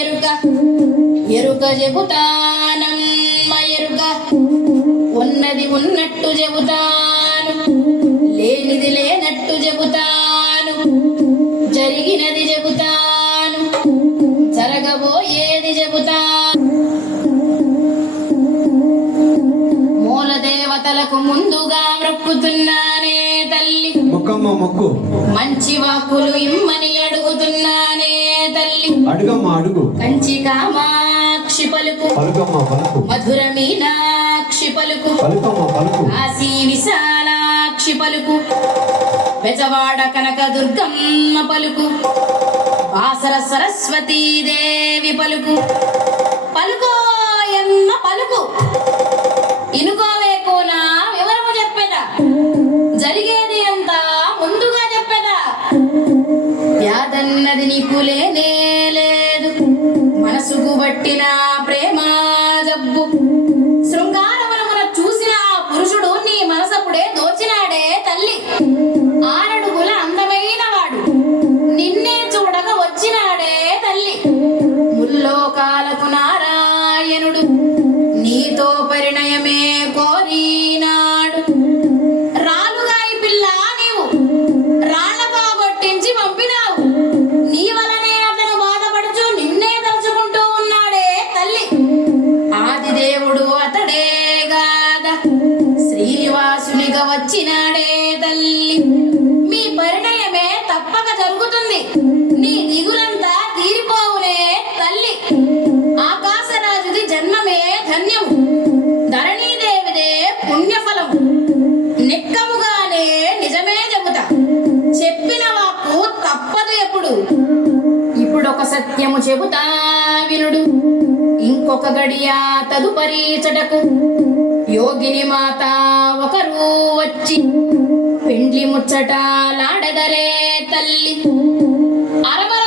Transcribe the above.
ఎరుక ఎరుక చెబుతానమ్మ ఎరుక ఉన్నది ఉన్నట్టు చెబుతాను, లేనిది లేనట్టు చెబుతాను, జరిగినది చెబుతాను, జరగబోయేది చెబుతాను. మూల దేవతలకు ముందుగా మొక్కుతున్నానే తల్లి, మొక్కు మంచి వాక్కులు ఇమ్మని అడుగుతున్నానే తల్లి. అడుగమ్మా అడుగు. కంచి కామాక్షి పలుకు, పలుకమ్మా పలుకు. మధుర మీనాక్షి పలుకు, పలుకమ్మా పలుకు. కాశీ విశాలాక్షి పలుకు, బెజవాడ కనక దుర్గమ్మ పలుకు, బాసర సరస్వతీ దేవి పలుకు. పలుకోయమ్మ పలుకు, ఇనుకోవే కోనా వివరము చెప్పేదా, జరిగేది అంతా ముందుగా చెప్పేదా. వ్యాధన్నది నీకు లేనే లేదు, మనసుకు పట్టిన ప్రేమ జబ్బు. శృంగారమున చూసిన పురుషుడు నీ మనసప్పుడే దోచినాడే తల్లి. ఆరడుగుల అందమైన వాడు నిన్నే చూడక వచ్చినాడే తల్లి. ముల్లోకాలకు నారాయణుడు నీతో పరిణయమే కోరినాడు. రాలుగాయి పిల్ల నీవు రాళ్లతో కొట్టించి పంపినావు, నీ వలనే అతను బాధపడుచు నిన్నే తలుచుకుంటూ ఉన్నాడే తల్లి. ఆదిదేవుడు అతడే గాదా, శ్రీనివాసునిగా వచ్చినాడే తల్లి. మీ పరిణయమే తప్పక జరుగుతుంది, నీ దిగులంతా తీరిపోవునే తల్లి. ఆకాశరాజుది జన్మమే ధన్యము, ధరణీదేవిదే పుణ్యఫలము. నిక్కముగానే నిజమే చెబుతా, చెప్పిన వాక్కు తప్పదు ఎప్పుడు. ఇప్పుడొక సత్యము చెబుతా వినుడు, ఇంకొక గడియ తదుపరి చటకు. యోగిని మాత ఒకరు వచ్చి పెండ్లి ముచ్చట లాడదరే తల్లి. అరవర